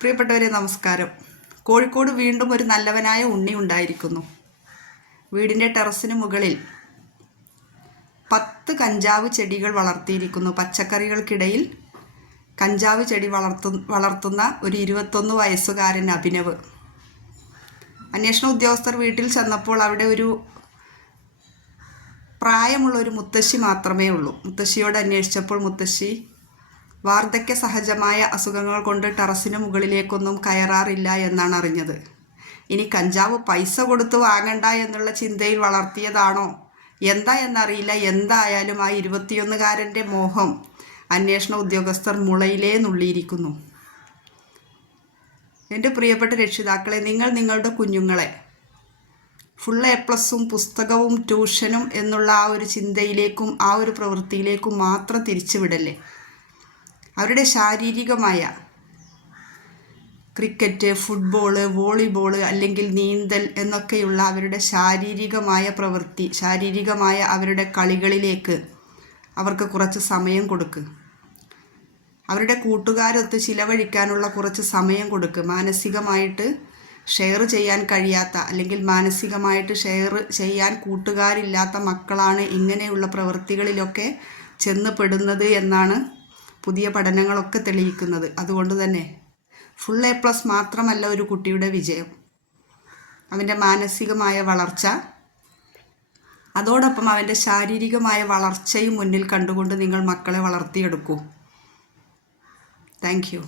പ്രിയപ്പെട്ടവരെ നമസ്കാരം. കോഴിക്കോട് വീണ്ടും ഒരു നല്ലവനായ ഉണ്ണി ഉണ്ടായിരിക്കുന്നു. വീടിൻ്റെ ടെറസിന് മുകളിൽ 10 കഞ്ചാവ് ചെടികൾ വളർത്തിയിരിക്കുന്നു. പച്ചക്കറികൾക്കിടയിൽ കഞ്ചാവ് ചെടി വളർത്തുന്ന ഒരു 21 വയസ്സുകാരൻ അഭിനവ്. അന്വേഷണ ഉദ്യോഗസ്ഥർ വീട്ടിൽ ചെന്നപ്പോൾ അവിടെ ഒരു പ്രായമുള്ള ഒരു മുത്തശ്ശി മാത്രമേ ഉള്ളൂ. മുത്തശ്ശിയോട് അന്വേഷിച്ചപ്പോൾ മുത്തശ്ശി വാർദ്ധക്യ സഹജമായ അസുഖങ്ങൾ കൊണ്ട് ടെറസിന് മുകളിലേക്കൊന്നും കയറാറില്ല എന്നാണ് അറിഞ്ഞത്. ഇനി കഞ്ചാവ് പൈസ കൊടുത്ത് വാങ്ങണ്ട എന്നുള്ള ചിന്തയിൽ വളർത്തിയതാണോ എന്താ എന്നറിയില്ല. എന്തായാലും ആ 21കാരൻ്റെ മോഹം അന്വേഷണ ഉദ്യോഗസ്ഥർ മുളയിലേ നുള്ളിയിരിക്കുന്നു. എൻ്റെ പ്രിയപ്പെട്ട രക്ഷിതാക്കളെ, നിങ്ങൾ നിങ്ങളുടെ കുഞ്ഞുങ്ങളെ ഫുൾ A+ പുസ്തകവും ട്യൂഷനും എന്നുള്ള ആ ഒരു ചിന്തയിലേക്കും ആ ഒരു പ്രവൃത്തിയിലേക്കും മാത്രം തിരിച്ചുവിടല്ലേ. അവരുടെ ശാരീരികമായ ക്രിക്കറ്റ്, ഫുട്ബോള്, വോളിബോള് അല്ലെങ്കിൽ നീന്തൽ എന്നൊക്കെയുള്ള അവരുടെ ശാരീരികമായ പ്രവൃത്തി, ശാരീരികമായ അവരുടെ കളികളിലേക്ക് അവർക്ക് കുറച്ച് സമയം കൊടുക്കുക. അവരുടെ കൂട്ടുകാരൊത്ത് ചിലവഴിക്കാനുള്ള കുറച്ച് സമയം കൊടുക്കുക. മാനസികമായിട്ട് ഷെയർ ചെയ്യാൻ കഴിയാത്ത അല്ലെങ്കിൽ മാനസികമായിട്ട് ഷെയർ ചെയ്യാൻ കൂട്ടുകാരില്ലാത്ത മക്കളാണ് ഇങ്ങനെയുള്ള പ്രവൃത്തികളിലൊക്കെ ചെന്ന് പെടുന്നത് എന്നാണ് പുതിയ പഠനങ്ങളൊക്കെ തെളിയിക്കുന്നത്. അതുകൊണ്ട് തന്നെ ഫുൾ A+ മാത്രമല്ല ഒരു കുട്ടിയുടെ വിജയം. അവൻ്റെ മാനസികമായ വളർച്ച, അതോടൊപ്പം അവൻ്റെ ശാരീരികമായ വളർച്ചയും മുന്നിൽ കണ്ടുകൊണ്ട് നിങ്ങൾ മക്കളെ വളർത്തിയെടുക്കൂ. Thank you.